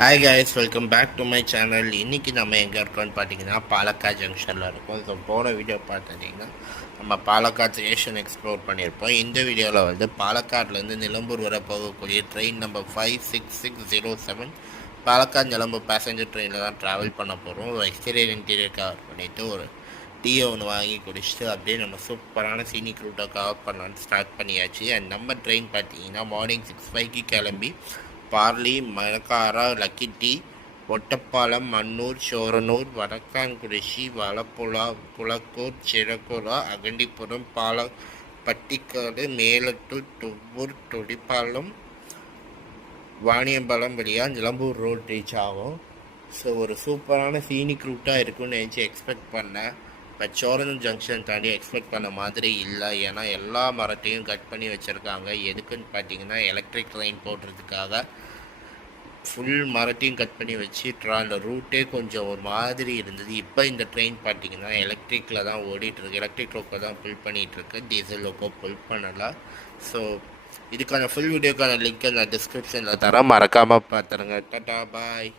Hi guys, welcome back to my channel. இன்றைக்கி நம்ம எங்கே இருக்கோம்னு பார்த்தீங்கன்னா பாலக்காடு ஜங்ஷனில் இருக்கோம். ஸோ போன வீடியோ பார்த்துட்டிங்கன்னா நம்ம பாலக்காடு ஸ்டேஷன் எக்ஸ்ப்ளோர் பண்ணியிருப்போம். இந்த வீடியோவில் வந்து பாலக்காட்லேருந்து நிலம்பூர் வர போகக்கூடிய train number 56607 Palakkad Nilambur passenger ட்ரெயினில் தான் ட்ராவல் பண்ண போகிறோம். ஒரு எக்ஸ்டீரியர் இன்டீரியர் கவர் பண்ணிவிட்டு ஒரு டீயை ஒன்று வாங்கி குடிச்சிட்டு அப்படியே நம்ம சூப்பரான சீனிக் ரூட்டை கவர் பண்ணலான்னு ஸ்டார்ட் பண்ணியாச்சு. அண்ட் நம்ம ட்ரெயின் பார்த்தீங்கன்னா மார்னிங் 6:05 கிளம்பி பார்லி, மணக்காரா, லக்கிட்டி, ஒட்டப்பாலம், மன்னூர், சோரனூர், வடக்கான்குறிச்சி, வலப்புழா, புலக்கூர், சிறகுரா, அகண்டிபுரம், பட்டிக்காடு, மேலத்தூர், துவ்வூர், துடிப்பாலம், வாணியம்பாலம் வழியாக நிலம்பூர் ரோட் ரீச் ஆகும். ஸோ ஒரு சூப்பரான சீனிக் ரூட்டாக இருக்குன்னு நினச்சி எக்ஸ்பெக்ட் பண்ணேன். பட் சோரனூர் ஜங்ஷன் தாண்டி எக்ஸ்பெக்ட் பண்ண மாதிரி இல்லை. ஏன்னா எல்லா மரத்தையும் கட் பண்ணி வச்சுருக்காங்க. எதுக்குன்னு பார்த்தீங்கன்னா எலக்ட்ரிக் ட்ரெயின் போடுறதுக்காக ஃபுல் மரத்தையும் கட் பண்ணி வச்சு அந்த ரூட்டே கொஞ்சம் ஒரு மாதிரி இருந்தது. இப்போ இந்த ட்ரெயின் பார்த்தீங்கன்னா எலக்ட்ரிக்கில் தான் ஓடிட்டுருக்கு. எலக்ட்ரிக் லோக்கோ தான் புல் பண்ணிகிட்ருக்கு, டீசல் லோக்கோ புல் பண்ணலை. ஸோ இதுக்கான ஃபுல் வீடியோக்கான லிங்க்கை நான் டிஸ்கிரிப்ஷனில் தரேன், மறக்காமல் பார்த்துருங்க. டாடா பாய்.